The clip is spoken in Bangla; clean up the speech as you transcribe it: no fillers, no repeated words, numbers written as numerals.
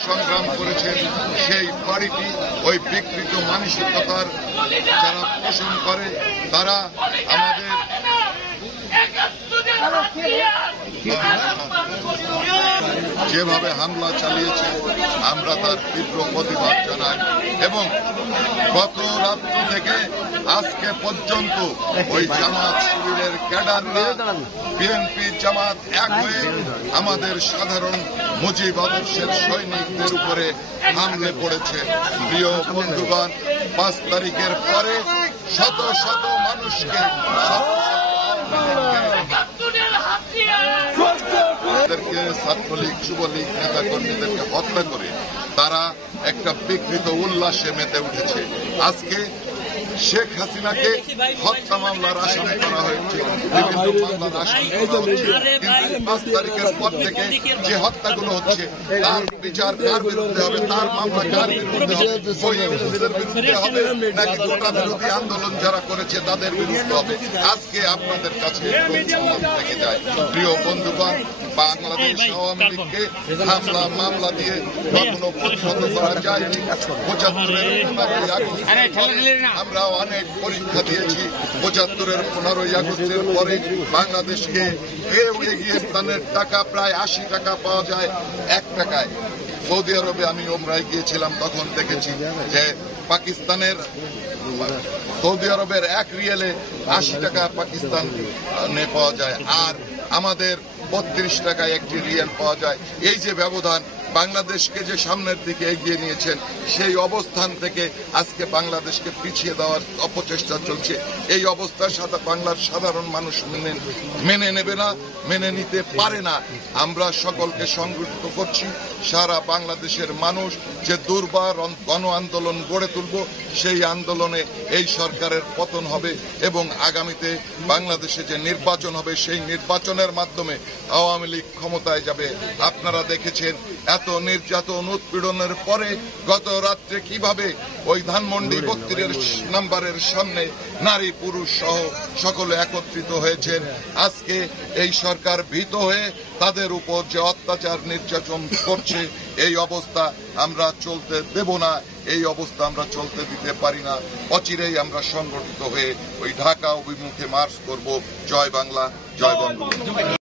সংগ্রাম করেছেন সেই পার্টি ওই বিকৃত মানসিকতার যারা পোষণ করে তারা আমাদের যেভাবে হামলা চালিয়েছে আমরা তার তীব্র প্রতিবাদ জানাই এবং গত রাত্রি থেকে আজকে পর্যন্ত ওই জামাত শিবিরের ক্যাডাররা বিএনপি জামাত এক হয়ে আমাদের সাধারণ মুজিব আদর্শের সৈনিকদের উপরে হামলে পড়েছে। প্রিয় বন্ধুগণ, ৫ তারিখের পরে শত শত মানুষকে ছাত্রলীগ যুবলীগ নেতা কর্মীদেরকে হত্যা করে তারা একটা বিকৃত উল্লাসে মেতে উঠেছে। আজকে শেখ হাসিনাকে হত্যা মামলার আসামি করা হয়েছে, বিভিন্ন মামলার আসামি করা হচ্ছে, কিন্তু ৫ তারিখের পর থেকে যে হত্যাগুলো হচ্ছে তার বিচার কার বিরুদ্ধে হবে, তার মামলা কার বিরুদ্ধে হবে, ওই ইউনুসের বিরুদ্ধে হবে নাকি গোটা বিরোধী আন্দোলন যারা করেছে তাদের বিরুদ্ধে হবে। আজকে আপনাদের কাছে থেকে যায় প্রিয় বন্ধুগণ, বাংলাদেশ আওয়ামী লীগকে হামলা মামলা দিয়ে কখনো প্রতিহত করা যায়নি। ৭৫-এর 15ই আগস্ট আমরা অনেক পরীক্ষা দিয়েছি। ৭৫-এর 15ই আগস্টের পরে বাংলাদেশকে কেউ এগিয়ে স্থানের টাকা প্রায় ৮০ টাকা পাওয়া যায় ১ টাকায়। সৌদি আরবে আমি ওমরায় গিয়েছিলাম, তখন দেখেছি যে পাকিস্তানের সৌদি আরবের ১ রিয়েলে ৮০ টাকা পাকিস্তানে পাওয়া যায়, আর আমাদের ৩২ টাকায় একটি রিয়েল পাওয়া যায়। এই যে ব্যবধান, বাংলাদেশকে যে সামনের দিকে এগিয়ে নিয়েছেন সেই অবস্থান থেকে আজকে বাংলাদেশকে পিছিয়ে দেওয়ার অপচেষ্টা চলছে। এই অবস্থার সাথে বাংলার সাধারণ মানুষ মেনে নেবে না, মেনে নিতে পারে না। আমরা সকলকে সংগঠিত করছি, সারা বাংলাদেশের মানুষ যে দুর্বার গণ আন্দোলন গড়ে তুলব, সেই আন্দোলনে এই সরকারের পতন হবে এবং আগামীতে বাংলাদেশে যে নির্বাচন হবে সেই নির্বাচনের মাধ্যমে আওয়ামী লীগ ক্ষমতায় যাবে। আপনারা দেখেছেন এত নির্যাতন উৎপীড়নের পরে গত রাত্রে কিভাবে ওই ধানমন্ডি ৩২ নম্বরের সামনে নারী পুরুষ সহ সকলে একত্রিত হয়েছেন। আজকে এই সরকার ভীত হয়ে তাদের উপর যে অত্যাচার নির্যাতন করছে, এই অবস্থা আমরা চলতে দেব না, এই অবস্থা আমরা চলতে দিতে পারি না। অচিরেই আমরা সংগঠিত হয়ে ওই ঢাকা অভিমুখে মার্চ করব। জয় বাংলা, জয় বঙ্গবন্ধু।